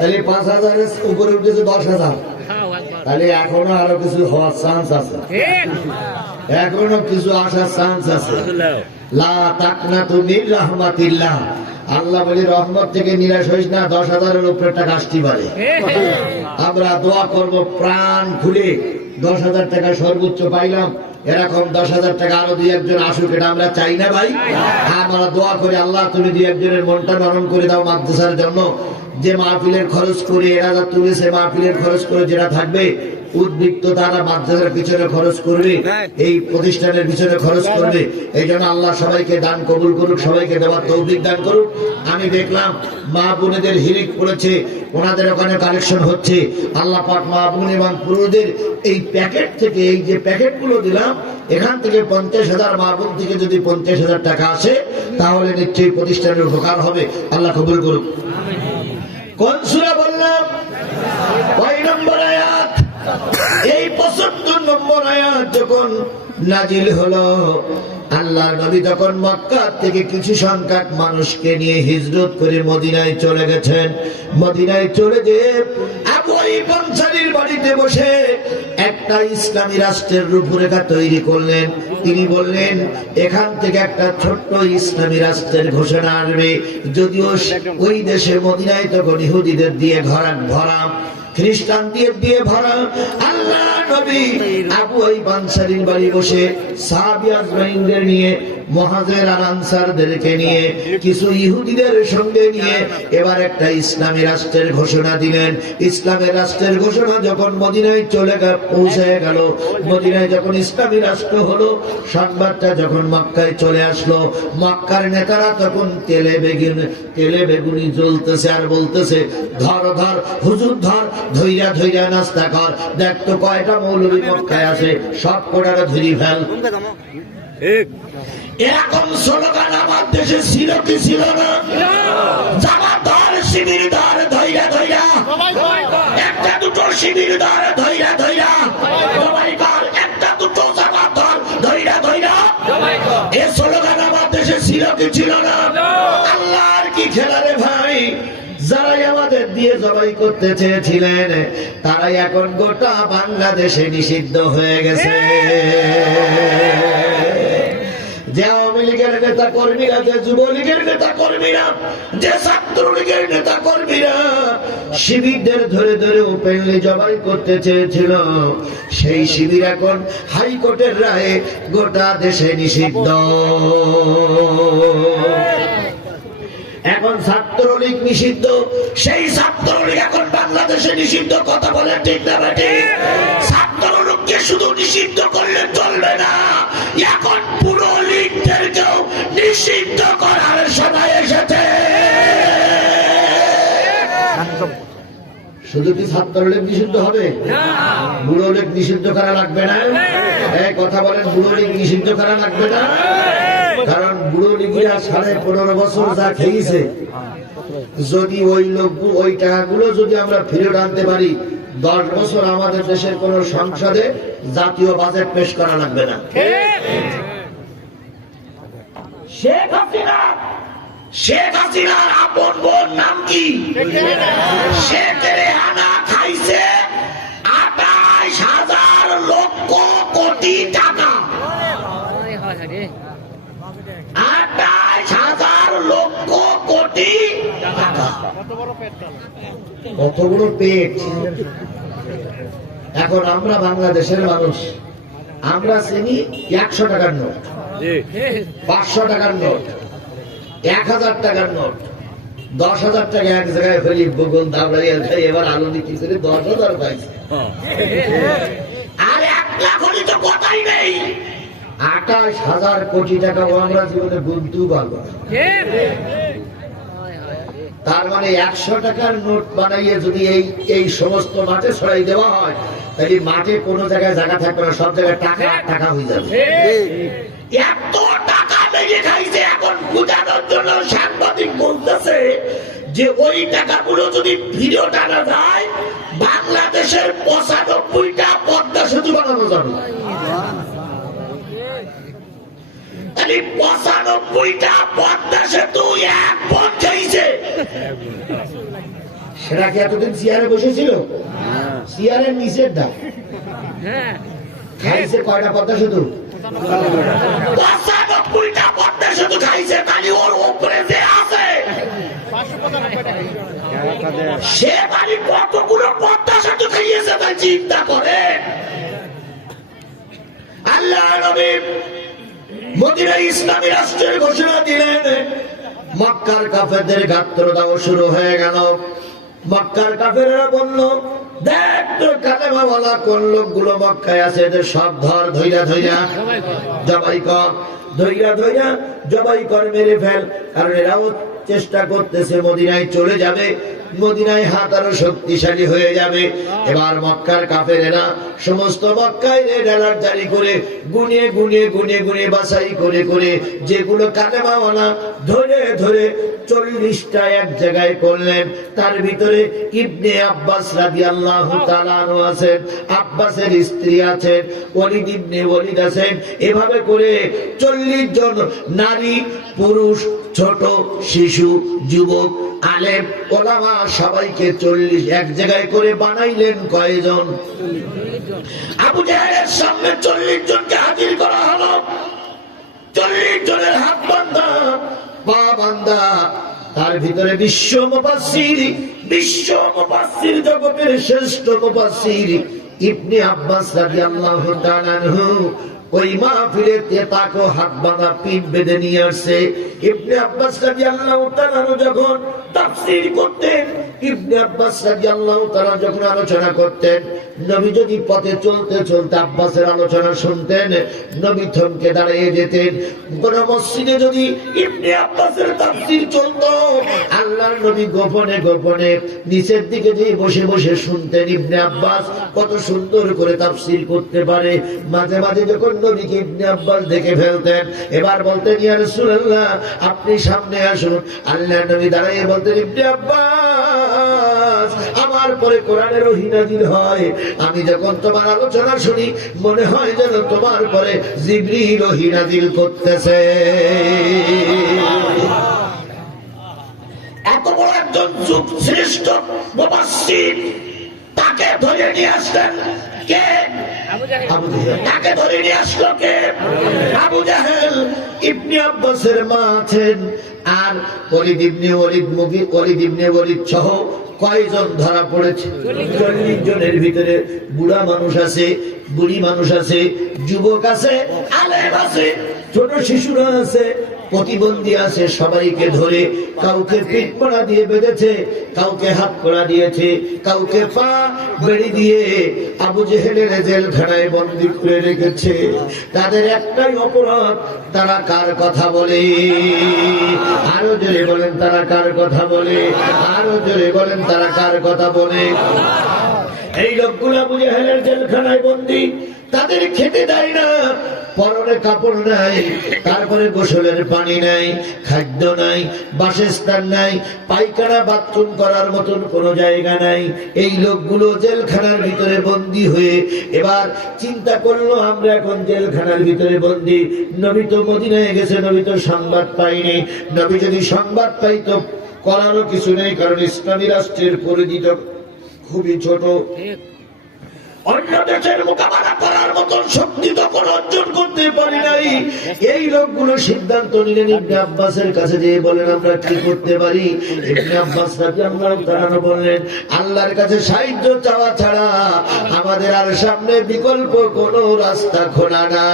তাহলে 5,000 উপরে উঠেছে 10,000, তাহলে এখনো আরো কিছু হওয়ার চান্স আছে, এখনো কিছু আসার চান্স আছে। লা তাকনাতু মির রাহমাতিল্লাহ, আল্লাহ বলে রহমত থেকে নিরাশ হইস না, 10,000-এর উপরে টাকা আসতে পারে। আমরা দোয়া করব প্রাণ খুলে, 10,000 টাকা সর্বোচ্চ পাইলাম, এরকম 10,000 টাকা আরো 2-1 জন আসুক, এটা আমরা চাই না ভাই। আমরা দোয়া করি আল্লাহ তুমি 2-1 জনের মনটা নরম করে দাও মাদ্রাসার জন্য। যে মাহফিলের খরচ করে এরা যা তুলেছে, মাহফিলের খরচ করে যেটা থাকবে উদ্বৃত্ত তারা মাদ্রাসার পিছনে খরচ করবে, এই প্রতিষ্ঠানের পিছনে খরচ করবে। এই জন্য আল্লাহ সবাইকে দান কবুল করুক, সবাইকে দেওয়ার তৌফিক দান করুক। আমি দেখলাম মা বোনেদের হিরিক পড়েছে, ওনাদের ওখানে কালেকশন হচ্ছে। আল্লাহ পাক মা বোন এবং পুরুষদের এই প্যাকেট থেকে, এই যে প্যাকেটগুলো দিলাম, এখান থেকে 50,000 মা বোন থেকে যদি 50,000 টাকা আসে, তাহলে নিশ্চয়ই প্রতিষ্ঠানের উপকার হবে। আল্লাহ কবুল করুক। কোন সূরা বললাম? 9 নম্বর আয়াত। এই 75 নম্বর আয়াত যখন নাজিল হলো, আল্লাহ নবী তখন মক্কা থেকে কিছু সংখ্যক মানুষকে নিয়ে হিজরত করে মদিনায় চলে গেছেন। মদিনায় চলে যেয়ে আবু আইয়ুব আনসারীর বাড়িতে বসে একটা ইসলামী রাষ্ট্রের রূপরেখা তৈরি করলেন। তিনি বললেন এখান থেকে একটা ছোট্ট ইসলামী রাষ্ট্রের ঘোষণা আসবে, যদিও ওই দেশে মদিনায় তখন ইহুদিদের দিয়ে ভরা, খ্রিস্টান দিয়ে ভরা। আল্লাহ নবী আবু আইয়ুব আনসারীর বাড়ি বসে সাহাবী আজমাইনদের নিয়ে, মুহাজির আর আনসারদেরকে নিয়ে, কিছু ইহুদিদের সঙ্গে নিয়ে এবার একটা ইসলামী রাষ্ট্রের ঘোষণা দিলেন। ইসলামের রাষ্ট্রের ঘোষণা যখন মদিনায় পৌঁছে গেল, মদিনায় যখন ইসলামী রাষ্ট্র হলো, সংবাদটা যখন মক্কায় চলে আসলো, মক্কার নেতারা তখন তেলে বেগুনি জ্বলতেছে আর বলতেছে, ধর ধর হুজুর ধর, ধৈর্য ধৈর্য নাস্তা কর, দেখ তো কয়টা মৌলবী মক্কায় আছে, সব কোটাটা ধরি ফেল। এরকম স্লোগান আমার দেশে ছিল কি ছিল না? জামা ধর, শিবির ধর, ধৈর্য ধৈর্য, একটা দুটো শিবির ধর, ধৈর্য ধৈর্য, সবাই কর, একটা দুটো জামা ধর, ধৈর্য ধৈর্য। এই স্লোগান আমার দেশে ছিল কি ছিল না? আল্লাহর কি খেলা রে ভাই! যারাই আমাদের দিয়ে জবাই করতে চেয়েছিলেন, তারাই এখন গোটা বাংলাদেশে নিষিদ্ধ হয়ে গেছে। যে আওয়ামী লীগের নেতা কর্মীরা, যে যুবলীগের নেতা কর্মীরা, যে ছাত্রলীগের নেতা কর্মীরা শিবিরদের ধরে ধরে ওপেনলি জবাই করতে চেয়েছিল, সেই শিবির এখন হাইকোর্টের রায়ে গোটা দেশে নিষিদ্ধ। এখন ছাত্রলীগ নিষিদ্ধ, সেই ছাত্রলীগ এখন বাংলাদেশে নিষিদ্ধ। কথা বলে ঠিক না বেটি? ছাত্রলীগকে শুধু নিষিদ্ধ করলে চলবে না, এখন পুরো লীগদেরকেও নিষিদ্ধ করার সময় এসেছে। শুধু কি ছাত্রলীগ নিষিদ্ধ হবে? বুড়ো লীগ নিষিদ্ধ করা লাগবে না? এই কথা বলেন, বুড়ো লীগ নিষিদ্ধ করা লাগবে না? কারণ বুড়ো লীগেরা 15.5 বছর যা খেয়েছে, যদি ওই টাকাগুলো যদি আমরা ফেরত আনতে পারি, 10 বছর আমাদের দেশের কোন সংসদে জাতীয় বাজেট পেশ করা লাগবে না। শেখ হাসিনার আপন বোন নাম কি? শেখ রেহানা খাইছে 28,000 লক্ষ কোটি টাকা। 28,000 লক্ষ কোটি টাকা। কত বড় পেট! এখন আমরা বাংলাদেশের মানুষ, আমরা চিনি 100 টাকার নোট, 500 টাকার নোট, 1000 টাকার নোট, 10,000 টাকা এক জায়গায় ফেলি বগল দাবড়াইয়া খাই, এবার আলু নিতে 10,000 পাইছে। আর 1 লাখ তো কথাই নেই। 28,000 কোটি টাকা আমরা জীবনে গুনতেও পারবো না। তার মানে 100 টাকার নোট বানাইয়ে যদি এই সমস্ত মাঠে ছড়াই দেওয়া হয়, তাহলে মাঠে কোনো জায়গায় জায়গা থাকবে না, সব জায়গায় টাকা টাকা হয়ে যাবে। এত টাকা লেগে খাইছে, এখন বুঝানোর জন্য সাংবাদিক বলতেছে যে ওই টাকাগুলো যদি ফিরত আনা যায়, বাংলাদেশের 95টা পদ্মা সেতু বানানো যাবে। 95টা পদ্মা সেতু এক পথ চাইছে। সেটা কি এতদিন চেয়ারে বসেছিল? চেয়ারের নিচের ডাক খাইছে কয়টা পদ্মা সেতু? 95টা পদ্মা সেতু খাইছে। তাহলে ওর উপরে যে আছে সে বাড়ি কতগুলো পদ্মা সেতু খাইয়েছে তাই চিন্তা করে। আল্লাহ নবী মদিনায় ইসলামী রাষ্ট্রের ঘোষণা দিলেন। মক্কার কাফেরদের গাত্রদাহ শুরু হয়ে গেল। মক্কার কাফেররা বলল, দেখ তোর কালেমাওয়ালা কোন লোকগুলো মক্কায় আছে এদের সব ধর, ধইরা ধইরা জবাই কর, ধইরা ধইরা জবাই কর, মেরে ফেল। কারণ এরাও চেষ্টা করতেছে মদিনায় চলে যাবে, মদিনায় হাত আরো শক্তিশালী হয়ে যাবে। এবার মক্কার কাফেরেরা সমস্ত মক্কায় রেড অ্যালার্ট জারি করে গুনিয়ে গুনিয়ে গুনিয়ে গুনিয়ে বাছাই করে করে যেগুলো কালেমাওয়ালা ধরে ধরে 40টা এক জায়গায় করলেন। তার ভিতরে ইবনে আব্বাস রাদিয়াল্লাহু তাআলা আনহু আছেন, আব্বাসের স্ত্রী আছেন, ওলীদ ইবনে ওলীদ আছেন। এভাবে করে 40 জন নারী পুরুষ ছোট শিশু যুবক আলেম ওলামা সবাইকে 40 এক জায়গায় করে বানাইলেন। কয়জন? আবু জাহেলের সামনে 40 জনকে হাজির করা হলো। 40 জনের হাত বান্ধা পা বান্ধা। তার ভিতরে বিশ্ব মুফাসসির জগতের শ্রেষ্ঠ মুফাসসির ইবনে আব্বাস রাদিয়াল্লাহু তাআলা আনহু ওই মাহফিলে তেতাকো হাত বাঁধা পিঠ বেঁধে নিয়ে আসছে। ইবনে আব্বাস রাদিয়াল্লাহু তাআলা যখন তাফসীর করতেন, ইবনে আব্বাস রাদিয়াল্লাহু তাআলা যখন আলোচনা করতেন, নবী যদি পথে চলতে চলতে আব্বাসের আলোচনা শুনতেন, নবী থমকে দাঁড়িয়ে যেতেন। কোন মসজিদে যদি ইবনে আব্বাসের তাফসীর চলতো, আল্লাহর নবী গোপনে গোপনে নিচের দিকে যে বসে বসে শুনতেন ইবনে আব্বাস কত সুন্দর করে তাফসীর করতে পারে। মাঝে মাঝে যখন নবীকে ইবনে আব্বাস দেখে ফেলতেন, এবার বলতেন, ইয়া রাসূলুল্লাহ আপনি সামনে আসুন। আল্লাহর নবী দাঁড়িয়ে বলতেন, ইবনে আব্বাস আমার পরে কোরআনের ওহী নাযিল হয়, আমি যখন তোমার আলোচনা শুনি মনে হয় যেন তোমার পরে জিবরীল ওহী নাযিল করতেছে। এত বড় একজন যুগ শ্রেষ্ঠ মুফাসসির, তাকে ধরে নিয়ে আসলেন কে? তাকে ধরে নিয়ে আসলো কে? আবু জাহেল। ইবনে আব্বাসের মা আছেন, আর ওলীদ ইবনে ওলীদ সহ কয়জন ধরা পড়েছে? 40 জনের ভিতরে বুড়া মানুষ আছে, বুড়ি মানুষ আছে, যুবক আছে, আলেম আছে, ছোট শিশুরা আছে, প্রতিবন্ধী আছে। সবাইকে ধরে কাউকে পিঠ পড়া দিয়ে বেঁধেছে, কাউকে হাত পড়া দিয়েছে, কাউকে পা বেড়ি দিয়ে আবু জেহেলের জেলখানায় বন্দী করে রেখেছে। তাদের একটাই অপরাধ, তারা কার কথা বলে? আরো জোরে বলেন, তারা কার কথা বলে? আরো জোরে বলেন, তারা কার কথা বলে? এই লোকগুলো আবু জেহেলের জেলখানায় বন্দী, তাদের খেতে দেয় না, পরনে কাপড় নাই, তারপরে গোসলের পানি নাই, খাদ্য নাই, বাসস্থান নাই, পায়খানা বাথরুম করার মতন কোনো জায়গা নাই। এই লোকগুলো জেলখানার ভিতরে বন্দী হয়ে এবার চিন্তা করলো, আমরা এখন জেলখানার ভিতরে বন্দী, নবী তো মদিনায় গেছে, নবী তো সংবাদ পাইনি। নবী যদি সংবাদ পাইতো করারও কিছু নেই, কারণ ইসলামী রাষ্ট্রের পরিধি তো খুবই ছোট, অন্য দেশের মোকাবেলা করার মতন শক্তি তখন অর্জন করতে পারি নাই। এই লোকগুলো সিদ্ধান্ত নিলেন ইবনে আব্বাসের কাছে যেয়ে বলেন, আমরা কি করতে পারি? ইবনে আব্বাস রাদিয়াল্লাহু তাআলা বললেন, আল্লাহর কাছে সাহায্য চাওয়া ছাড়া আমাদের আর সামনে বিকল্প কোনো রাস্তা খোলা না।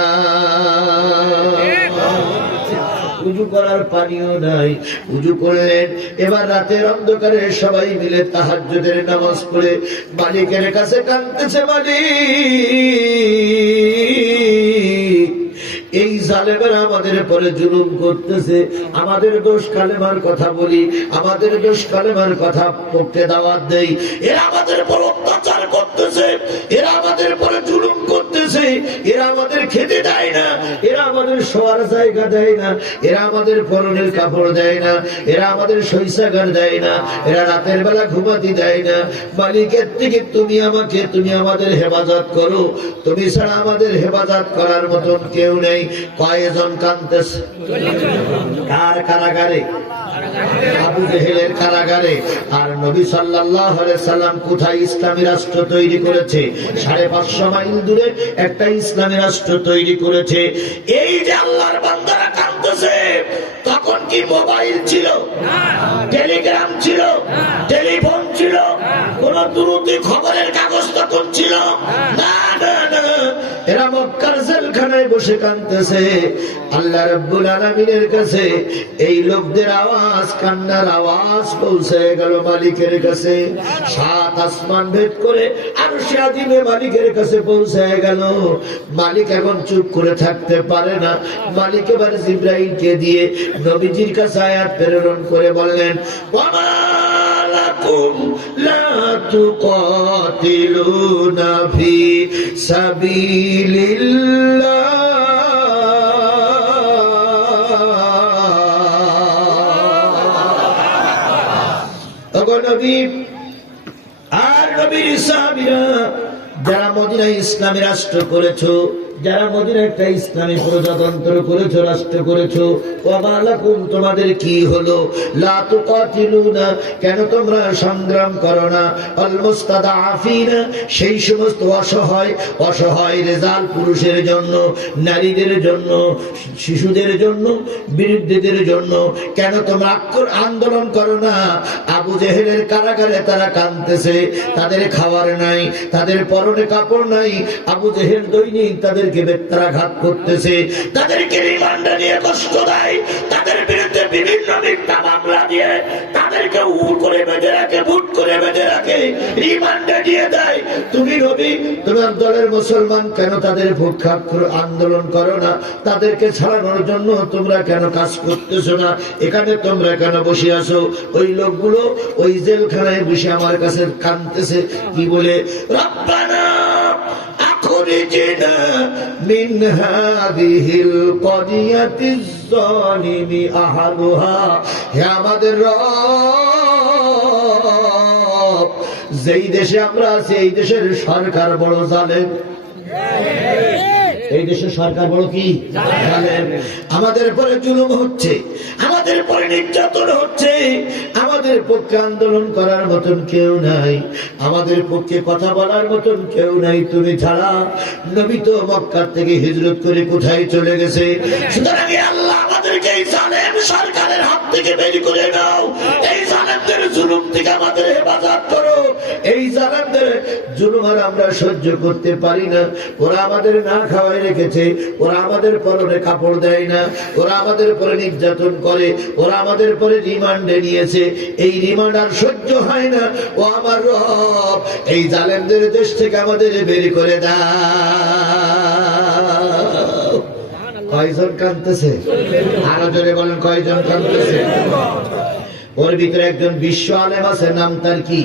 উজু করার পানিও নাই, উজু করলেন। এবার রাতের অন্ধকারে সবাই মিলে তাহাজ্জুদের নামাজ পড়ে মালিকের কাছে কাঁদতেছে, মালিক এই জালেমেরা আমাদের পরে জুলুম করতেছে, আমাদের দোষ কালেমার কথা বলি, আমাদের দোষ কালেমার কথা পড়তে দাওয়াত দেই, এরা আমাদের পর অত্যাচার করতেছে, এরা আমাদের পরে জুলুম করতেছে, এরা আমাদের খেতে দেয় না, এরা আমাদের শোয়ার জায়গা দেয় না, এরা আমাদের পরনের কাপড় দেয় না, এরা আমাদের শৈশাগার দেয় না, এরা রাতের বেলা ঘুমাতে দেয় না। মালিকের থেকে তুমি আমাদের হেফাজত করো, তুমি ছাড়া আমাদের হেফাজত করার মতন কেউ নেই। কয়জন কাঁদতেছে? কার কারাগারে? আবু জেহেলের কারাগারে। আর নবী সাল্লাল্লাহু আলাইহি সাল্লাম কোথায় ইসলামী রাষ্ট্র তৈরি করেছে? 550 মাইল দূরে একটা ইসলামী রাষ্ট্র তৈরি করেছে। এই যে আল্লাহর বান্দারা কাঁদতেছে, তখন কি মোবাইল ছিল, টেলিগ্রাম ছিল, টেলিফোন ছিল, কোন দুরুতি খবরের কাগজ তখন ছিল না? এরা মক্কার জেলখানায় বসে কাঁদতেছে। আল্লাহ রাব্বুল আলামিনের কাছে এই লোকদের আওয়াজ, কান্নার আওয়াজ পৌঁছে গেল মালিকের কাছে। 7 আসমান ভেদ করে আরশে আজিমে মালিকের কাছে পৌঁছে গেল। মালিক এখন চুপ করে থাকতে পারে না। মালিক এবার জিবরাইলকে দিয়ে নবীজির কাছে আয়াত প্রেরণ করে বললেন, ওয়া লাকুম লা তুকাতিলুনা ফি সাবিলিল্লাহ। নবী আর নবীর সাহাবীরা যারা মদিনায় ইসলামী রাষ্ট্র করেছো, যারা মদিনায় একটা ইসলামী প্রজাতন্ত্র করেছো, রাষ্ট্র করেছো, ওয়ালাকুম তোমাদের কি হলো? লা তুকাতিলুনা, কেন তোমরা সংগ্রাম করো না? আল মুস্তাদাফিনা, সেই সমস্ত অসহায় অসহায় রেজাল পুরুষের জন্য, নারীদের জন্য, শিশুদের জন্য, বিরুদ্ধেদের জন্য কেন তোমরা আন্দোলন করো না? আবু জেহেলের কারাগারে তারা কাঁদতেছে, তাদের খাবার নাই, তাদের পরনে কাপড় নাই। আবু জেহেল দৈনিক তাদেরকে বেত্রাঘাত করতেছে, তাদেরকে রিমান্ডে নিয়ে কষ্ট দেয়, তাদের বিরুদ্ধে বিভিন্ন মিথ্যা মামলা দিয়ে তাদেরকে উড় করে বেঁধে রাখে, বুট করে বেঁধে রাখে, রিমান্ডে দিয়ে দেয়। তুমি নবী, তোমার দলের মুসলমান কেন তাদের পক্ষে আন্দোলন করো না? তাদেরকে ছাড়ানোর জন্য তোমরা কেন কাজ করতেছো না? এখানে তোমরা কেন বসে আছো? ওই লোকগুলো ওই জেলখানায় বসে আমার কাছে কাঁদতেছে, কি বলে? রব্বানা আখরিজনা মিন হাযিহিল ক্বরিয়াতিজ যালিমি আহলুহা। হে আমাদের রব, যেই দেশে আমরা আছি এই দেশের সরকার বড় জালেম। এই দেশের সরকার বড় কি জালেম। আমাদের পরে জুলুম হচ্ছে, আমাদের পরে নির্যাতন হচ্ছে, আমাদের পক্ষে আন্দোলন করার মতন কেউ নাই, আমাদের পক্ষে কথা বলার মতন কেউ নাই তুমি ছাড়া। নবী তো মক্কা থেকে হিজরত করে কোথায় চলে গেছে? সুতরাং আল্লাহ আমাদেরকে এই জালেম সরকারের হাত থেকে বের করে নাও, এই জালেমদের জুলুম থেকে আমাদের হেফাজত করো। এই জালেমদের জুলুম আর আমরা সহ্য করতে পারি না। ওরা আমাদের না খাওয়াই রেখেছে, ওরা আমাদের পরনে কাপড় দেয় না, ওরা আমাদের পরে নির্যাতন করে, ওরা আমাদের পরে রিমান্ডে নিয়েছে। এই রিমান্ড আর সহ্য হয় না। ও আমার রব, এই জালেমদের দেশ থেকে আমাদের বের করে দাও। কয়জন কাঁদতেছে? আরো জোরে বলেন, কয়জন কাঁদতেছে? ওর ভিতরে একজন বিশ্ব আলেম আছে, নাম তার কি?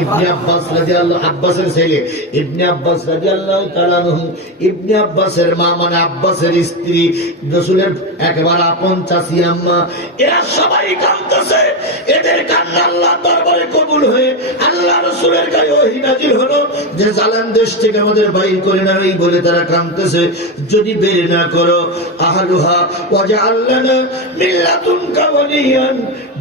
ইবনে আব্বাস রাদিয়াল্লাহু, আব্বাসের ছেলে ইবনে আব্বাস রাদিয়াল্লাহু তাআলা আনহু। ইবনে আব্বাসের মা মানে আব্বাসের স্ত্রী, রাসূলের একেবারে আপন চাচি আম্মা। এরা সবাই কাঁদতেছে। এদের কান্না আল্লাহর দরবারে কবুল হয়ে আল্লাহ রাসূলের গায়ে ওহী নাযিল হলো যে জালেম দেশ থেকে আমাদের বাইর করে নাও। এই বলে তারা কাঁদতেছে, যদি বের না করো আহলুহা ওয়াজআল লানা মিন লাদুনকা ওয়ালিয়ান,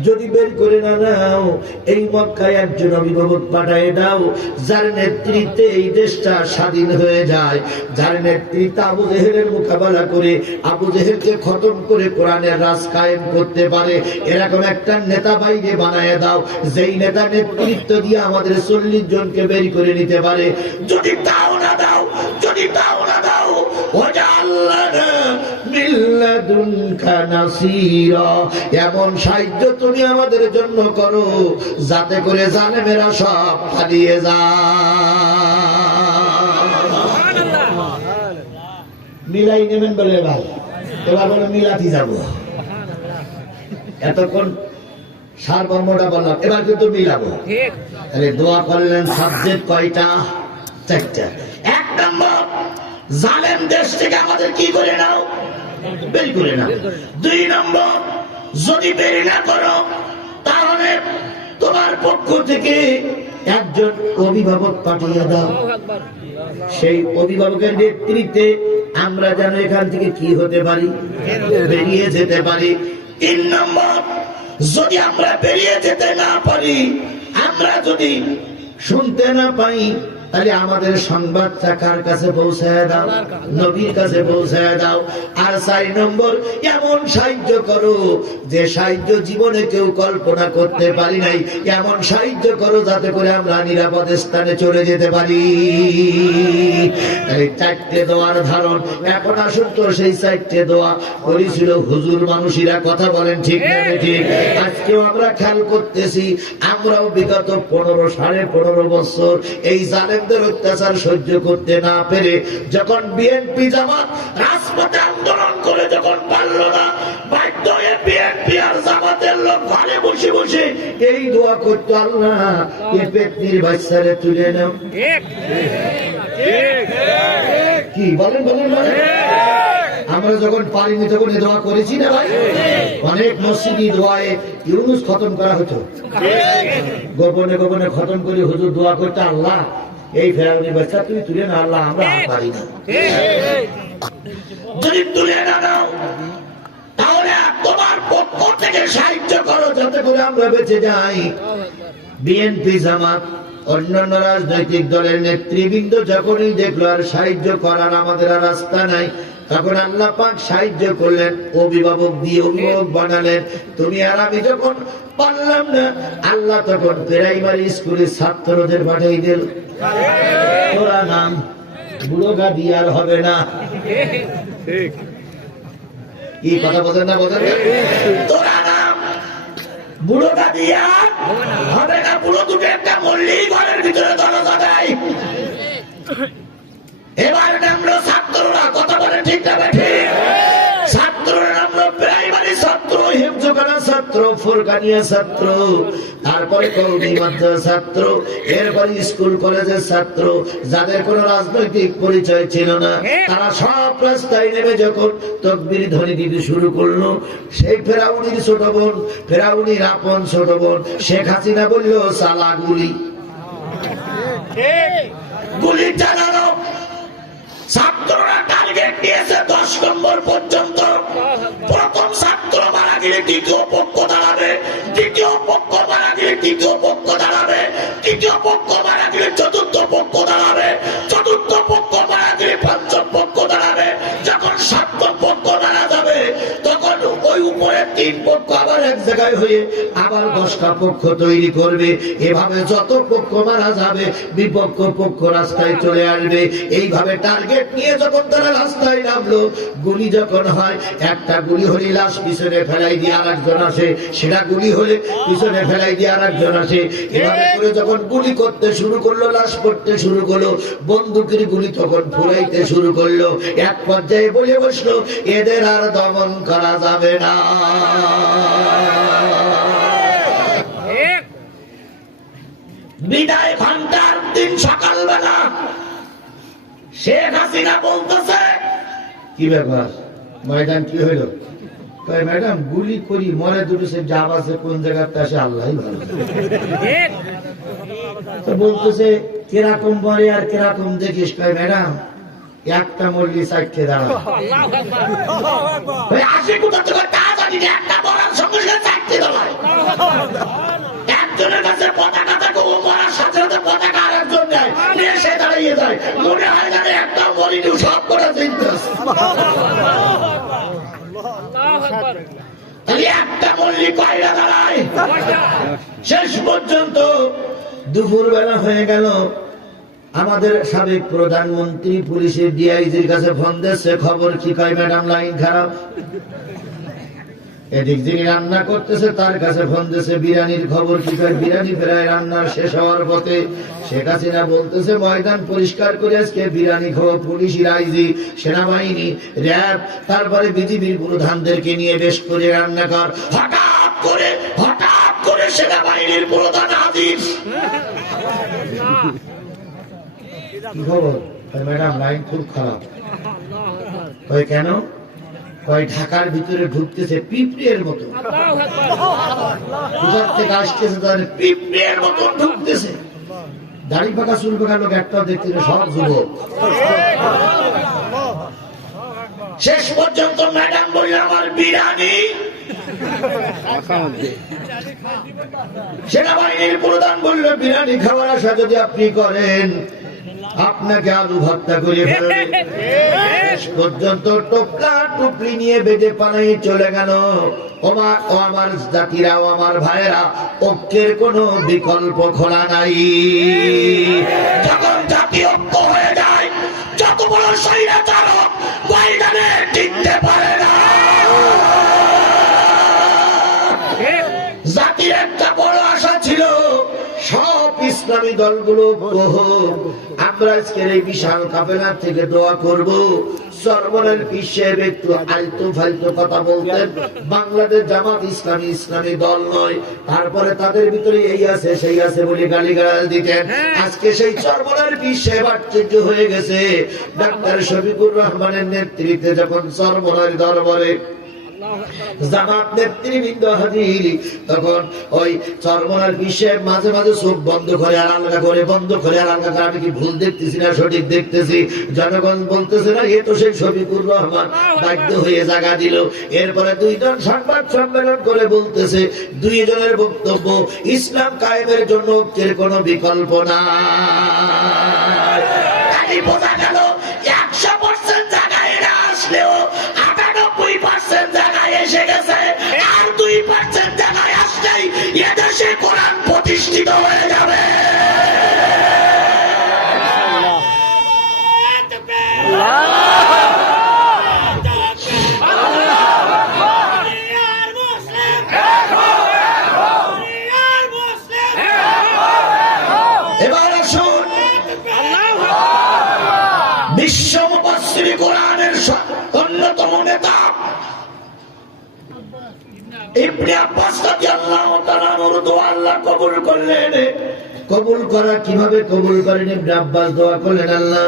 যদি বের করে না নাও এই মক্কায় একজন অভিভাবক পাঠিয়ে দাও, যার নেতৃত্বে এই দেশটা স্বাধীন হয়ে যায়, যার নেতৃত্বে আবু জেহেলের মোকাবেলা করে আবু জেহেলকে খতম করে কোরআনের রাজ কায়েম করতে পারে, এরকম একটা নেতা বাইরে বানায় দাও, যেই নেতা নেতৃত্ব দিয়ে আমাদের 40 জনকে বের করে নিতে পারে। যদি তাও না দাও, যদি তাও না দাও, ওয়াজআল লানা মিন লাদুনকা নাসীরা, এমন সাহায্য তুমি আমাদের জন্য করো যাতে করে জালেমেরা সব পালিয়ে যায়। মিলাই নেবেন বলে এবার বলে মিলাতি যাব। এতক্ষণ সারমর্মটা বললাম, এবার কিন্তু মিলাবো। তাহলে দোয়া করলেন, সাবজেক্ট কয়টা? 4টা। 1 নম্বর, জালেম দেশ থেকে আমাদের কি করে নাও? বের করে নাও। 2 নম্বর, যদি বের না করো তাহলে তোমার পক্ষ থেকে একজন অভিভাবক পাঠিয়ে দাও, সেই অভিভাবকের নেতৃত্বে আমরা যেন এখান থেকে কি হতে পারি? বেরিয়ে যেতে পারি। তিন নম্বর, যদি আমরা বেরিয়ে যেতে না পারি, আমরা যদি শুনতে না পাই, তাহলে আমাদের সংবাদটা কার কাছে পৌঁছায় দাও? নবীর কাছে পৌঁছায় দাও। আর 4 নম্বর, এমন সাহায্য করো যে সাহায্য জীবনে কেউ কল্পনা করতে পারি নাই, এমন সাহায্য করো যাতে করে আমরা নিরাপদ স্থানে চলে যেতে পারি। এই 4টে দোয়ার ধারণ। এখন আসুন তো সেই 4টে দোয়া করেছিল হুজুর মানুষেরা, কথা বলেন ঠিক না ঠিক? আজকেও আমরা খেয়াল করতেছি, আমরাও বিগত 15-15.5 বছর এই জালেমদের অত্যাচার সহ্য করতে না পেরে যখন বিএনপি জামাত রাজপথে আন্দোলন করে যখন পারল না, বাধ্য হয়ে বিএনপি আর জামাতের লোক ঘরে বসে বসে এই দোয়া করতো, আল্লাহ এ পেটনির বাচ্চারে তুলে নাও। কি বলেন বলেন বলেন? আমরা যখন পারিনি তখন এ দোয়া করেছি না ভাই? অনেক মসজিদি দোয়ায় ইউনুস খতম করা হতো, গোপনে গোপনে খতম করে হুজুর দোয়া করতে, আল্লাহ এই ফেরাউনি বাচ্চা তুমি তুলে না, আল্লাহ আমরা আর পারি না। যদি তুলে না নাও তাহলে তোমার পক্ষ থেকে সাহায্য করো যাতে করে আমরা বেঁচে যাই। বিএনপি জামাত অন্যান্য রাজনৈতিক দলের নেতৃবৃন্দ যখনই দেখলো আর সাহায্য করার আমাদের আর রাস্তা নাই, তখন আল্লাহ পাক সাহায্য করলেন, অভিভাবক দিয়ে অভিভাবক বানালেন। তুমি আর আমি যখন পারলাম না, আল্লাহ তখন প্রাইমারি স্কুলের ছাত্রদের পাঠিয়ে দিল। তোরা নাম বুড়ো গাদি আর হবে না। কি কথা বলেন না বলেন? তোরা নাম বুড়ো গাদি আর হবে না। বুড়ো দুটো একটা মল্লিক ঘরের ভিতরে দরজা দেয়। এবার নামলো ছাত্ররা, কথা বলে ঠিক না ঠিক? ছাত্ররা নামলো প্রাইমারি ছাত্র, হিমজোখানা ছাত্র, ফুরকানিয়া ছাত্র, তারপরে কওমি মাদ্রাসা ছাত্র, এরপরে স্কুল কলেজের ছাত্র, যাদের কোনো রাজনৈতিক পরিচয় ছিল না, তারা সব রাস্তায় নেমে যখন তাকবীর ধ্বনি দিতে শুরু করলো, সেই ফেরাউনির ছোট বোন, ফেরাউনির আপন ছোট বোন শেখ হাসিনা বলল, সালা গুলি, গুলি চালানো। ছাত্ররা টার্গেট দিয়েছে 10 নম্বর পর্যন্ত। প্রথম ছাত্র মারা গেলে দ্বিতীয় পক্ষ দাঁড়াবে, দ্বিতীয় পক্ষ মারা গেলে তৃতীয় পক্ষ দাঁড়াবে, তৃতীয় পক্ষ মারা গেলে চতুর্থ পক্ষ দাঁড়াবে, চতুর্থ পক্ষ মারা গেলে পঞ্চম পক্ষ দাঁড়াবে। যখন সপ্তম পক্ষ মারা যাবে তখন ওই উপরে 3 পক্ষ আবার এক জায়গায় হয়ে আবার 10টা পক্ষ তৈরি করবে। এভাবে যত পক্ষ মারা যাবে বিপক্ষ পক্ষ রাস্তায় চলে আসবে। এইভাবে টার্গেট নিয়ে যখন তারা রাস্তায় নামলো, গুলি যখন হয়, একটা গুলি হলে লাশ পিছনে ফেলাই দিয়ে আর একজন আসে, সেটা গুলি হলে পিছনে ফেলাই দিয়ে আর একজন আসে। এভাবে করে যখন গুলি করতে শুরু করলো, লাশ পড়তে শুরু করলো, বন্দুকের গুলি তখন ফুরাইতে শুরু করলো। এক পর্যায়ে বলে বসলো, এদের আর দমন করা যাবে না। বিদায় ঘন্টার দিন সকালবেলা শেখ হাসিনা বলতেছে, কি ব্যাপার ময়দান কি হইল? ম্যাডাম গুলি করি মরে দুটো সে জাব আছে কোন জায়গাতে আসে আল্লাহ ভালো। তো বলতেছে কিরকম মরে আর কিরকম দেখিস? ম্যাডাম একটা মরলি 4টে দাঁড়ায়। আসে কোথা থেকে তা জানি না, একটা মরার সঙ্গে সঙ্গে 4টে দাঁড়ায়। একজনের কাছে পতাকা থাকে, ও মরার সাথে সাথে পতাকা আর একজন নেয়, নিয়ে সে দাঁড়িয়ে যায়। মনে হয় জানে একটা মরিনি সব করে চিন্তাস। একটা মল্লিক কয়টা দাঁড়ায়। শেষ পর্যন্ত দুপুর বেলা হয়ে গেল, আমাদের সাবেক প্রধানমন্ত্রী পুলিশের ডিআইজির কাছে ফোন দিচ্ছে, খবর কি? কয় ম্যাডাম লাইন খারাপ। এদিক যিনি রান্না করতেছে তার কাছে ফোন দিয়েছে, বিরিয়ানির খবর কি? কয় বিরিয়ানি প্রায় রান্নার শেষ হওয়ার পথে। শেখ হাসিনা বলতেছে, ময়দান পরিষ্কার করে আজকে বিরিয়ানি খাওয়া পুলিশের আইজি, সেনাবাহিনী, র্যাব, তারপরে বিজিবির প্রধানদেরকে নিয়ে বেশ করে রান্না কর। হঠাৎ করে সেনাবাহিনীর প্রধান হাজির। কি খবর? ম্যাডাম লাইন খুব খারাপ। কয় কেন? কয় ঢাকার ভিতরে ঢুকতেছে পিঁপড়ের মতো, কোথার থেকে আসতেছে তাদের পিঁপড়ের মতো ঢুকতেছে। দাড়ি পাকা চুল পাকা লোক একটাও দেখতে, সব যুবক। শেষ পর্যন্ত ম্যাডাম বললেন, আমার বিরিয়ানি সেনাবাহিনীর প্রধান বলল, বিরিয়ানি খাওয়ার আশা যদি আপনি করেন, আপনাকে আলু ভর্তা করে ফেলবে। শেষ পর্যন্ত টোপলা টুপলি নিয়ে বেঁধে পালাই চলে গেল। ও আমার জাতিরা, ও আমার ভাইয়েরা, ঐক্যের কোনো বিকল্প খোলা নাই। যখন জাতি ঐক্য হয়ে যায়, যত বড় স্বৈরাচার হোক, ময়দানে টিকতে পারে না। জাতির একটা বড় আশা ছিল, সব ইসলামী দলগুলো আমরা আজকের এই বিশাল কাফেলার থেকে দোয়া করব। সরবরের পিসেব একটু আলতু ফালতু কথা বলতেন, বাংলাদেশ জামাত ইসলামী ইসলামী দল নয়, তারপরে তাদের ভিতরে এই আছে সেই আছে বলে গালিগালাজ দিতেন। আজকে সেই সরবরের পিসেব আশ্চর্য হয়ে গেছে। ডাক্তার শফিকুর রহমানের নেতৃত্বে যখন সরবরের দরবারে জামাত নেতৃবৃন্দ হাজির, তখন ওই চরমনার বিষয়ে মাঝে মাঝে চোখ বন্ধ করে আর আলগা করে, বন্ধ করে আর আলগা করে, আমি কি ভুল দেখতেছি না সঠিক দেখতেছি? জনগণ বলতেছে না, এ তো সেই শফিকুর রহমান। বাধ্য হয়ে জায়গা দিল। এরপরে দুইজন সংবাদ সম্মেলন করে বলতেছে, দুইজনের বক্তব্য, ইসলাম কায়েমের জন্য ঐক্যের কোনো বিকল্প নাই। বোঝা গেল 100% জায়গায় না আসলেও 98% জায়গায় এসে গেছে, আর 2% জায়গায় আসলেই এদেশে কোরআন প্রতিষ্ঠিত হয়ে যাবে। এবার আসুন, বিশ্ব মুফাসসির কোরআনের অন্যতম নেতা ইবনে আব্বাস রাদিয়াল্লাহু তাআলা দোয়া আল্লাহ কবুল করলেন। কবুল করা কিভাবে কবুল করেন? ইবনে আব্বাস দোয়া করলেন, আল্লাহ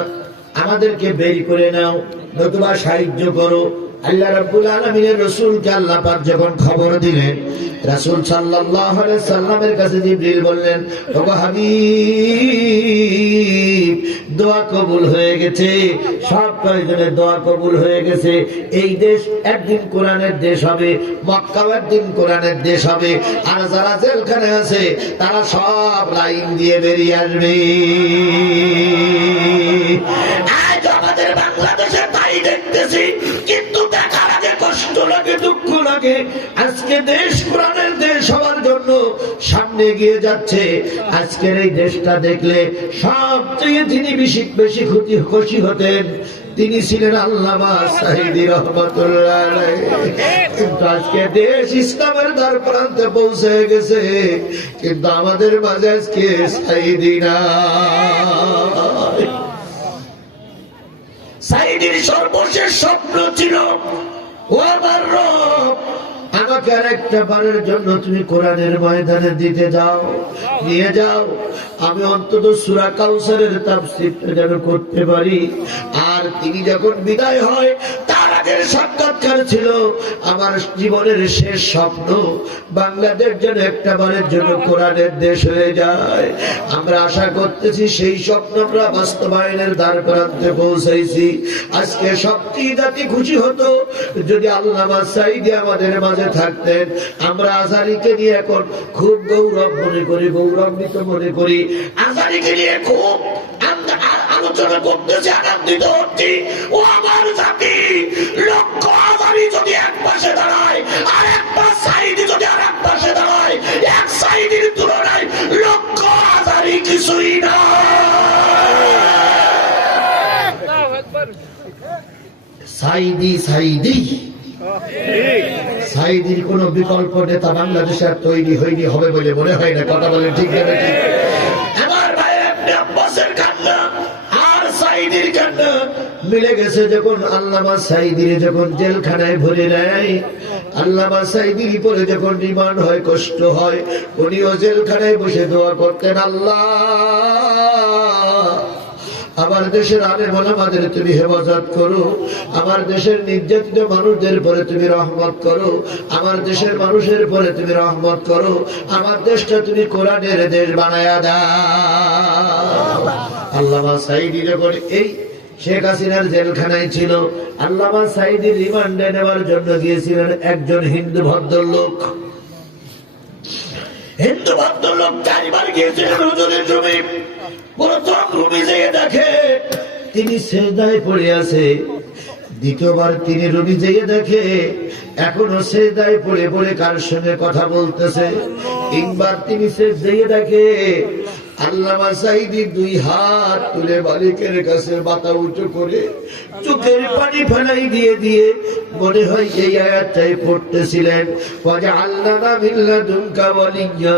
আমাদেরকে বের করে নাও, নতুবা সাহায্য করো। আল্লাহ রাব্বুল আলামিনের রাসূলকে আল্লাহ পাক যখন খবর দিলেন, রাসূল সাল্লাল্লাহু আলাইহি সাল্লামের কাছে জিবরিল বললেন, ওগো হাবিব, দোয়া কবুল হয়ে গেছে, সব কয়েকজনের দোয়া কবুল হয়ে গেছে। এই দেশ একদিন কোরআনের দেশ হবে, মক্কা একদিন কোরআনের দেশ হবে, আর যারা জেলখানে আছে তারা সব লাইন দিয়ে বেরিয়ে আসবে। আজ আমাদের বাংলাদেশে তাই দেখতেছি, কিন্তু দেখার আগে কষ্ট লাগে, দুঃখ লাগে। আজকে দেশ কোরআনের দেশ হওয়ার জন্য সামনে এগিয়ে যাচ্ছে। আজকের এই দেশটা দেখলে সবচেয়ে যিনি বেশি খুশি হতেন, তিনি ছিলেন আল্লামা সাঈদী রাহমাতুল্লাহ আলাইহি। কিন্তু আজকে দেশ ইসলামের দ্বার প্রান্তে পৌঁছে গেছে, কিন্তু আমাদের মাঝে আজকে সাঈদী নাই। সাঈদীর সর্বশেষ স্বপ্ন ছিল, ও আমার রব, আমাকে আর একটা বারের জন্য তুমি কোরআনের ময়দানে দিতে যাও, নিয়ে যাও, আমি অন্তত সূরা কাউসারের তাফসীরটা যেন করতে পারি। আর তিনি যখন বিদায় হয়, তার আগের সাক্ষাৎকার ছিল, আমার জীবনের শেষ স্বপ্ন বাংলাদেশ যেন একটা বারের জন্য কোরআনের দেশ হয়ে যায়। আমরা আশা করতেছি সেই স্বপ্ন আমরা বাস্তবায়নের দ্বার প্রান্তে পৌঁছাইছি। আজকে সবচেয়ে জাতি খুশি হতো যদি আল্লামা সাঈদী আমাদের মাঝে থাকতেন। আমরা আজহারীকে নিয়ে এখন খুব গৌরব মনে করি, গৌরবান্বিত মনে করি। আজহারীকে নিয়ে খুব আলোচনা করতেছি, আনন্দিত হচ্ছি। ও আমার জাতি, লক্ষ আজহারী যদি এক পাশে দাঁড়ায়, আর এক পাশ সাঈদী যদি আর এক পাশে দাঁড়ায়, এক সাঈদীর তুলনায় লক্ষ আজহারী কিছুই না। সাঈদী সাঈদী সাঈদীর কোন বিকল্প নেতা বাংলাদেশে তৈরি হয়নি, হবে বলে মনে হয় না। কথা বলে ঠিক না? আমার ভাই ইবনে আব্বাসের কান্না আর সাঈদীর কান্না মিলে গেছে। যখন আল্লামা সাঈদীর যখন জেলখানায় ভরে নেয়, আল্লামা সাঈদীর পরে যখন রিমান্ড হয়, কষ্ট হয়, উনিও জেলখানায় বসে দোয়া করতেন, আল্লাহ আমার দেশের আলেম ওলামাদের তুমি হেফাজত করো, আমার দেশের নির্যাতিত মানুষদের পরে তুমি রহমত করো, আমার দেশের মানুষের পরে তুমি রহমত করো, আমার দেশটা তুমি কোরআনের দেশ বানায়া দাও। আল্লামা সাঈদী যখন এই শেখ হাসিনার জেলখানায় ছিল। আল্লামা সাঈদী রিমান্ডে নেওয়ার জন্য গিয়েছিলেন একজন হিন্দু ভদ্রলোক। হিন্দু ভদ্রলোক 4 বার গিয়েছিলেন হুজুরের রুমে। প্রথম রুমে যেয়ে দেখে তিনি সেজদায় পড়ে আছে। দ্বিতীয়বার তিনি রুমে যেয়ে দেখে এখনো সেজদায় পড়ে পড়ে কার সঙ্গে কথা বলতেছে। 3 বার তিনি সেজদায় দেখে আল্লামা সাঈদী 2 হাত তুলে মালিকের কাছে মাথা উঁচু করে চোখের পানি ফেলাই দিয়ে দিয়ে মনে হয় এই আয়াতটাই পড়তেছিলেন, ওয়াজআলনা মিন লাদুনকা ওয়ালিয়্যা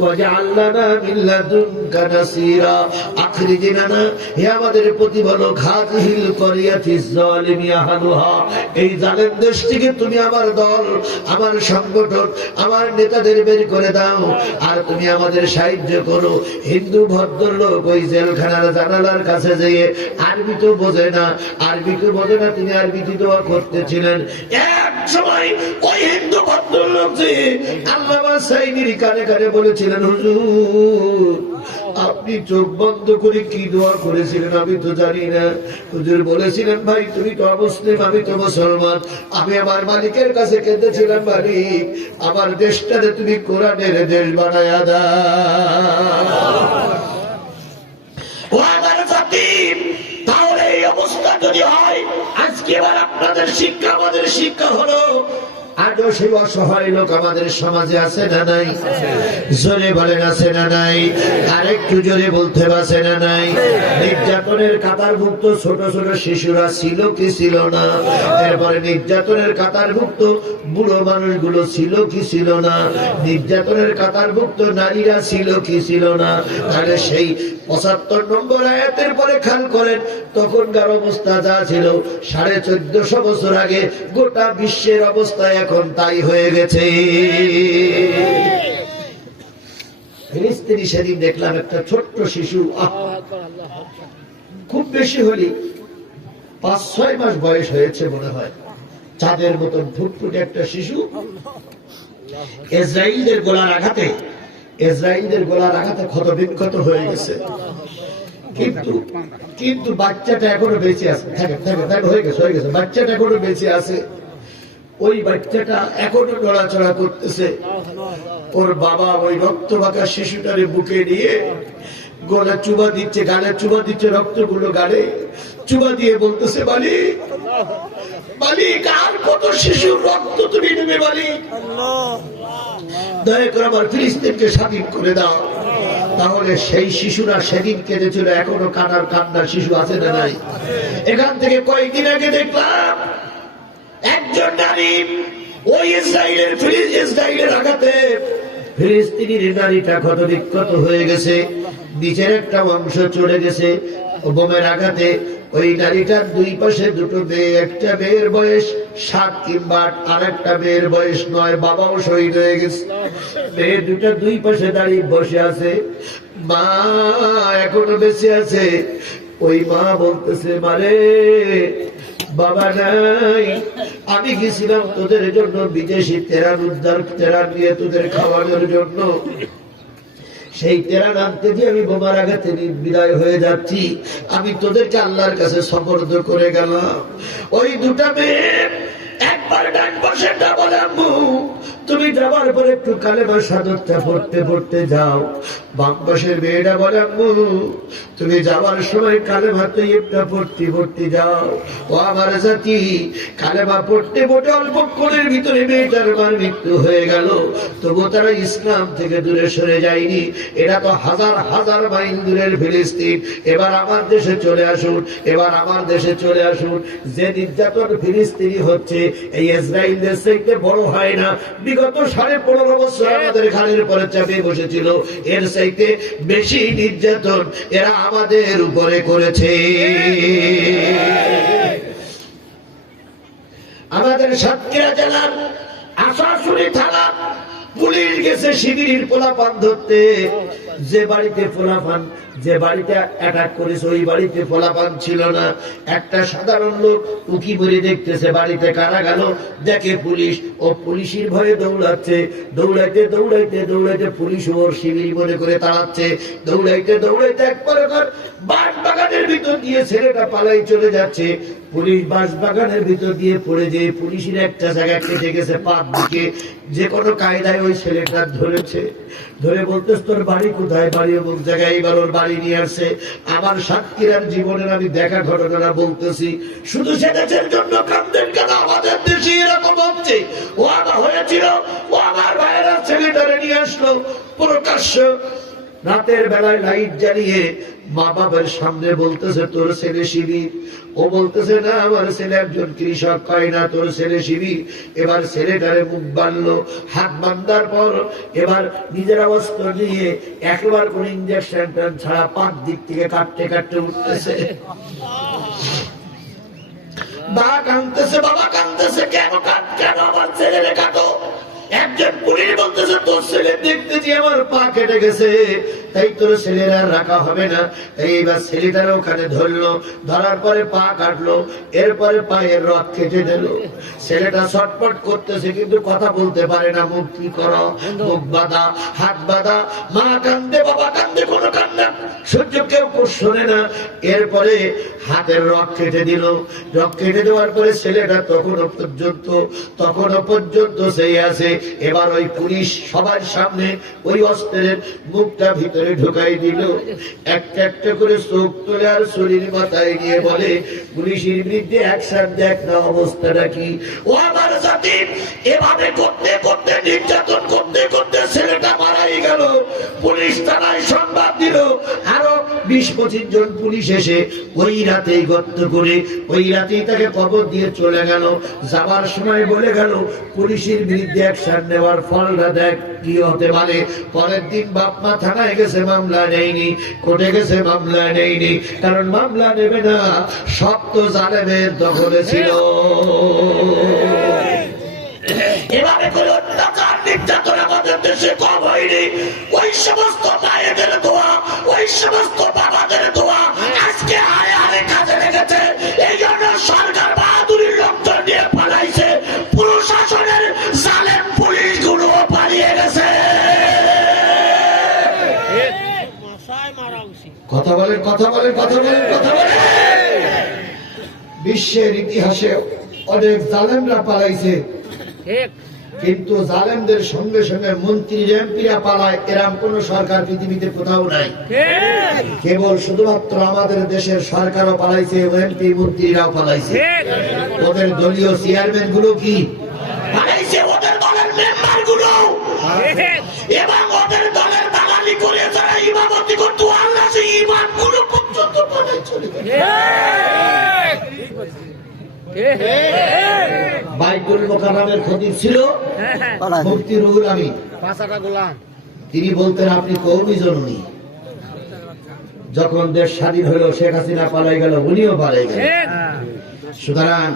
ওয়াজআলনা মিন লাদুনকা নাসীরা আখরিজনা, হে আমাদের প্রতিপালক, হাযিহিল করিয়াতিজ যালিমি আহলুহা, এই জালেম দেশ থেকে তুমি আমার দল, আমার সংগঠন, আমার নেতাদের বের করে দাও, আর তুমি আমাদের সাহায্য করো। হিন্দু ভদ্রলোক ওই জেলখানার জানালার কাছে যেয়ে আরবি তো বোঝে না, তিনি আরবিতে দোয়া করতেছিলেন। এক সময় ওই হিন্দু ভদ্রলোক যে আল্লামা সাঈদীর কানে কানে বলেছিলেন, হুজুর আপনি চোখ বন্ধ করে কি দোয়া করেছিলেন আমি তো জানি না। হুজুর বলেছিলেন, ভাই তুমি তো অমুসলিম, আমি তো মুসলমান। আমি আমার মালিকের কাছে কেঁদেছিলাম, মালিক আমার দেশটারে তুমি কোরআনের দেশ বানায়া দাও। তাহলে এই অবস্থা যদি হয়, আজকে এবার আপনাদের শিক্ষা আমাদের শিক্ষা হলো, আজও সেই অসহায় লোক আমাদের সমাজে আছে না নাই? জোরে বলেন আছে না নাই? আর একটু জোরে বলতে পারছে না নাই? নির্যাতনের কাতারভুক্ত ছোট ছোট শিশুরা ছিল কি ছিল না? এরপরে নির্যাতনের কাতারভুক্ত বুড়ো মানুষগুলো ছিল কি ছিল না? নির্যাতনের কাতারভুক্ত নারীরা ছিল কি ছিল না? তাহলে সেই 75 নম্বর আয়াতের পরে খেয়াল করেন তখনকার অবস্থা যা ছিল 1450 বছর আগে, গোটা বিশ্বের অবস্থা এখন তাই হয়ে গেছে। ফিলিস্তিনি সেদিন দেখলাম একটা ছোট্ট শিশু, খুব বেশি হলে 5-6 মাস বয়স হয়েছে মনে হয়, চাঁদের মতন ফুটফুটে একটা শিশু ইসরায়েলের গোলার আঘাতে ক্ষত বিক্ষত হয়ে গেছে। কিন্তু বাচ্চাটা এখনো বেঁচে আছে, হয়ে গেছে বাচ্চাটা এখনো বেঁচে আছে। ওই বাচ্চাটা এখনো নড়াচড়া করতেছে। ওর বাবা ওই রক্তমাখা শিশুটারে বুকে নিয়ে গলা চুবা দিচ্ছে, গালে চুবা দিচ্ছে, রক্তগুলো গালে চুবা দিয়ে বলতেছে, মালিক মালিক আর কত শিশুর রক্ত তুমি নেবে মালিক, দয়া করে আমার ফিলিস্তিনকে স্বাধীন করে দাও। তাহলে সেই শিশুরা সেদিন কেঁদেছিল, এখনো কান্নার শিশু আছে না নাই? এখান থেকে কয়েকদিন আগে দেখলাম একজন নারী ওই ইসরায়েলের আঘাতে ফিলিস্তিনির নারীটা ক্ষত বিক্ষত হয়ে গেছে, নিচের একটা অংশ চলে গেছে বোমের আঘাতে। ওই নারীটার 2 পাশে 2টো মেয়ে, একটা মেয়ের বয়স 7 কিংবা 8, আর একটা মেয়ের বয়স 9, বাবাও শহীদ হয়ে গেছে। মেয়ে 2টা 2 পাশে দাঁড়িয়ে বসে আছে, মা এখনো বেঁচে আছে। ওই মা বলতেছে, মারে বাবা নাই, আমি গেছিলাম তোদের জন্য বিদেশি তেরান নিয়ে তোদের খাওয়ানোর জন্য, সেই তেরান আনতে দিয়ে আমি বোমার আঘাতে বিদায় হয়ে যাচ্ছি, আমি তোদেরকে আল্লাহর কাছে সুপর্দ করে গেলাম। ওই 2টা মেয়ে একবার ডান পাশে বলে, আম্মু তুমি যাবার পরে একটু কালেমা শাহাদাতটা পড়তে পড়তে যাও। বাম পাশের মেয়েটা বলে, আম্মু তুমি যাবার সময় কালেমা তৈয়বটা পড়তে পড়তে যাও। ও আমার জাতি, কালেমা পড়তে পড়তে অল্পক্ষণের ভিতরে মেয়েটার মার মৃত্যু হয়ে গেল, তবু তারা ইসলাম থেকে দূরে সরে যায়নি। এরা তো হাজার হাজার মাইল দূরের ফিলিস্তিন। এবার আমার দেশে চলে আসুন, যে নির্যাতন ফিলিস্তিনি হচ্ছে এই ইসরায়েল দেশ থেকে বড় হয় না। বিগত 15.5 বছর আমাদের ঘাড়ের পরে চাপিয়ে বসেছিল, এর চাইতে বেশি নির্যাতন এরা আমাদের উপরে করেছে। আমাদের সাতক্ষীরা জেলার আশাশুনি থানা পুলিশ গেছে শিবিরের পোলাপান ধরতে। যে বাড়িতে পোলাপান, যে বাড়িতে অ্যাটাক করেছে ওই বাড়িতে পোলাপান ছিল না। একটা সাধারণ লোক উকি ভরে দেখতেছে বাড়িতে কারা গেল, দেখে পুলিশ। ও পুলিশের ভয়ে দৌড়াচ্ছে, দৌড়াইতে দৌড়াইতে দৌড়াইতে পুলিশ ওর শিবির মনে করে তাড়াচ্ছে। দৌড়াইতে দৌড়াইতে একবার বাঁশ বাগানের ভিতর দিয়ে ছেলেটা পালাই চলে যাচ্ছে। পুলিশ বাঁশ বাগানের ভিতর দিয়ে পড়ে যেয়ে পুলিশের একটা জায়গা কেটে গেছে পাত দিকে। যে কোনো কায়দায় ওই ছেলেটা ধরেছে, ধরে বলতেছ তোর বাড়ি কোথায়? বাড়ি অমুক জায়গায়। এবার ওর বাড়ি নিয়ে আসছে। আমার সাতক্ষীরার জীবনের আমি দেখা ঘটনা বলতেছি। শুধু সে দেশের জন্য কাঁদতেন কেন? আমাদের দেশে এরকম হচ্ছে। ও আমার হয়েছিল, ও আমার ভাইয়েরা ছেলেটারে নিয়ে আসলো প্রকাশ্য রাতের বেলায় লাইট জ্বালিয়ে মা বাবার সামনে বলতেছে তোর ছেলে শিবির। ও বলতেছে না আমার ছেলে একজন কৃষক, কয় না তোর ছেলে শিবির। এবার ছেলেটারে মুখ বাঁধলো। হাত বাঁধার পর এবার নিজের অস্ত্র নিয়ে একবার কোন ইঞ্জেকশন ছাড়া পাঁচ দিক থেকে কাটতে কাটতে উঠতেছে। বাবা কাঁদতেছে, বাবা কাঁদতেছে, কেন কেন আমার ছেলেরে কাটো? একজন পুলিশ বলতেছে তোর ছেলে দেখতে যে আমার পা কেটে গেছে, তাই তোর ছেলের আর রাখা হবে না। এইবার ছেলেটার ওখানে ধরলো, ধরার পরে পা কাটলো, এরপরে পায়ের রথ কেটে দিল। ছেলেটা ছটপট করতেছে কিন্তু কথা বলতে পারে না। মুখ কি করো? মুখ বাঁধা, হাত বাঁধা। মা কান্দে, বাবা কান্দে, কোনো কান্না সহ্য কেউ শোনে না। এরপরে হাতের রক কেটে দিল। রক কেটে দেওয়ার পরে ছেলেটা তখনও পর্যন্ত সেই আছে। এবার ওই পুলিশ সবার সামনে ওই অস্ত্রের মুখটা ভিতরে ঢুকাই দিল। একটা একটা করে চোখ তোলে আর শরীর মাথায় নিয়ে বলে পুলিশের বিরুদ্ধে অ্যাকশন দেখ না, অবস্থাটা কি? ও আমার জাতি, এভাবে করতে করতে নির্যাতন করতে করতে ছেলেটা মারাই গেল। পুলিশ থানায় সংবাদ দিল। আরো 20-25 জন পুলিশ এসে ওই রাতেই গর্ত করে ওই রাতেই তাকে কবর দিয়ে চলে গেল। যাবার সময় বলে গেল পুলিশের বিরুদ্ধে অ্যাকশন নেওয়ার ফলটা দেখ কি হতে পারে। পরের দিন বাপ মা থানায় গেছে, মামলা নেয়নি। কোর্টে গেছে, মামলা নেয়নি। কারণ মামলা নেবে না, সব তো জালেমের দখলে ছিল। এভাবে করে অত্যাচার নির্যাতন আমাদের দেশে কম হয়নি। ওই সমস্ত মায়েদের দোয়া, ওই সমস্ত বাবাদের দোয়া আজকে হারে হারে কাজে লেগেছে। এই জন্য সরকার বাহাদুরির লোকজন নিয়ে পালাইছে, প্রশাসনের জালেম পুলিশ গুলো পালিয়ে গেছে। কথা বলেন, কথা বলেন, কথা বলেন, কথা বলেন। বিশ্বের ইতিহাসে অনেক জালেমরা পালাইছে, কিন্তু জালেমদের সঙ্গে সঙ্গে মন্ত্রী এমপিরা পালায়, এরকম কোন সরকার পৃথিবীতে কোথাও নাই। কেবল শুধুমাত্র আমাদের দেশের সরকারও পালাইছে, এমপি মন্ত্রীরাও পালাইছে। ওদের দলীয় চেয়ারম্যান গুলো কি পালাইছে, ওদের দলের মেম্বার গুলো এবং ওদের দলের দালালি করে যারা ইমামতি করত, আল্লাহ সেই ইমাম গুলো পর্যন্ত পালাই চলে গেছে। বাইতুল মোকাররমের খতিব ছিল মুফতি রুহুল আমিন। তিনি বলতেন আপনি কওমি জননী। যখন দেশ স্বাধীন হলো, শেখ হাসিনা পালাই গেল, উনিও পালাই গেল। সুতরাং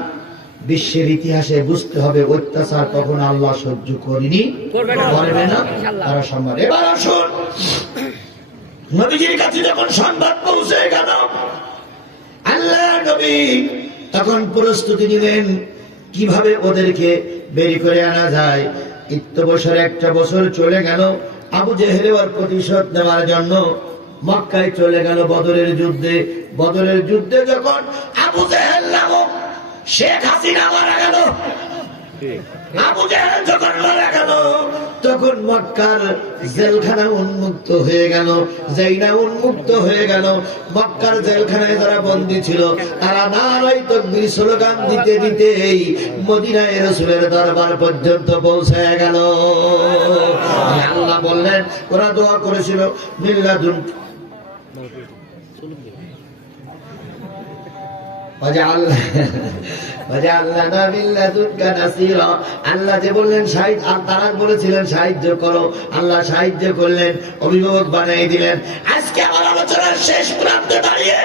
বিশ্বের ইতিহাসে বুঝতে হবে অত্যাচার কখনো আল্লাহ সহ্য করেনি, করবে না, তারা সম্মান। এবার আসুন নবীজির কাছে যখন সংবাদ পৌঁছে গেল, আল্লাহ নবী তখন প্রস্তুতি নিলেন কিভাবে ওদেরকে বের করে আনা যায়। ইত্যবসর একটা বছর চলে গেল। আবু জেহেল ওর প্রতিশোধ নেওয়ার জন্য মক্কায় চলে গেল বদরের যুদ্ধে। বদরের যুদ্ধে যখন আবু জেহেল নামক শেখ হাসিনা মারা গেল, আবু জেহেল যখন মারা গেল, তখন মক্কার জেলখানা উন্মুক্ত হয়ে গেল, জাইনা উন্মুক্ত হয়ে গেল। মক্কার জেলখানায় যারা বন্দী ছিল তারা নারায়ে তাকবীর স্লোগান দিতে দিতেই মদিনায় রাসূলের দরবার পর্যন্ত পৌঁছে গেল। আল্লাহ বললেন, ওরা দোয়া করেছিল মিল্লাদুন আল্লাহ যে বললেন সাহায্য, তারা বলেছিলেন সাহায্য করো, আল্লাহ সাহায্য করলেন, অভিভাবক বানিয়ে দিলেন। আজকে আমার আলোচনার শেষ প্রান্তে দাঁড়িয়ে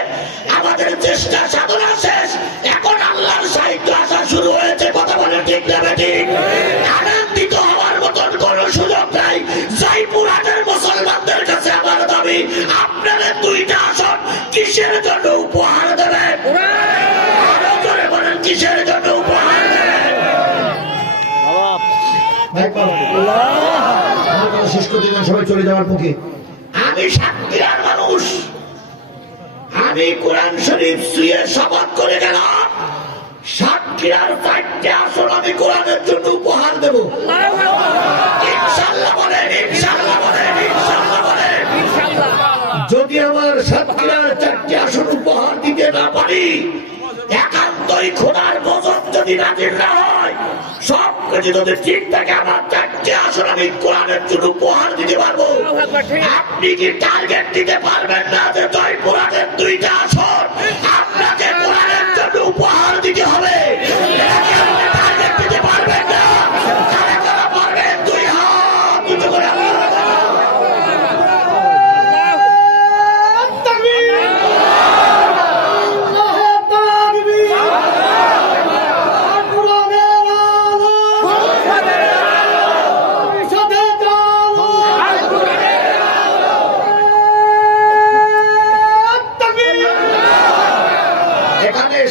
আমাদের চেষ্টা সাধনা শেষ, এখন আল্লাহর সাহায্য আসা শুরু হয়েছে। কথা বলে ঠিক না ঠিক? আনন্দিত হওয়ার মতন কোন সুযোগ নাই। জয়পুরহাটের মুসলমানদের কাছে আমার করতে দেন, সবাই চলে যাওয়ার মুখে। আমি সাতক্ষীরার মানুষ, আমি কোরআন শরীফ ছুঁয়ে শপথ করে গেলাম, সাতক্ষীরার 4টে আসন আমি কোরআনের জন্য উপহার দেব। ইনশাআল্লাহ বলেন, ইনশাআল্লাহ বলেন, ইনশাআল্লাহ বলেন। যদি আমার সাতক্ষীরার 4টে আসন উপহার দিতে না পারি, একান্তই খোদার গজব যদি নাজিল না হয়, সব কিছু যদি ঠিক থাকে, আমার 4টে আসন আমি কোরআনের জন্য উপহার দিতে পারবো। আপনি কি টার্গেট দিতে পারবেন না যে জয়পুরহাটের 2টা আসন আপনাকে কোরআনের জন্য উপহার দিতে হবে? টার্গেট দিতে পারবেন না? কারা কারা পারবেন? 2 হাত উঁচু করে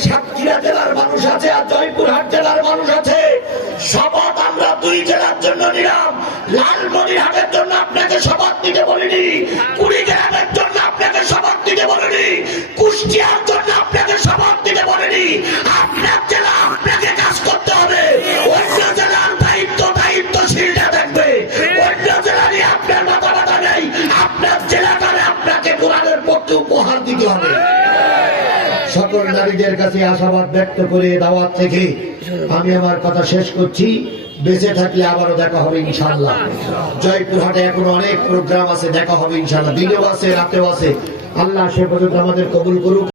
সাতক্ষীরা জেলার মানুষ আছে আর জয়পুরহাট জেলার মানুষ আছে। শপথ আমরা 2 জেলার জন্য নিলাম। লালমনিরহাটের জন্য আপনাকে শপথ নিতে বলিনি, কুড়িগ্রামের জন্য আপনাকে শপথ নিতে বলিনি, কুষ্টিয়ার জন্য আপনাকে শপথ নিতে বলিনি। আপনার জেলা আপনাকে কাজ করতে হবে, অন্য জেলার দায়িত্বশীলটা দেখবে। অন্য জেলা নিয়ে আপনার মাথা ব্যথা নেই, আপনার জেলাটারে আপনাকে কোরআনের পক্ষে উপহার দিতে হবে। সকল নারীদের কাছে আশাবাদ ব্যক্ত করে দাওয়াত থেকে আমি আমার কথা শেষ করছি। বেঁচে থাকলে আবারও দেখা হবে ইনশাআল্লাহ। জয়পুরহাটে এখন অনেক প্রোগ্রাম আছে, দেখা হবে ইনশাআল্লাহ। দিনেও আছে, রাতেও আছে। আল্লাহ সে পর্যন্ত আমাদের কবুল করুক।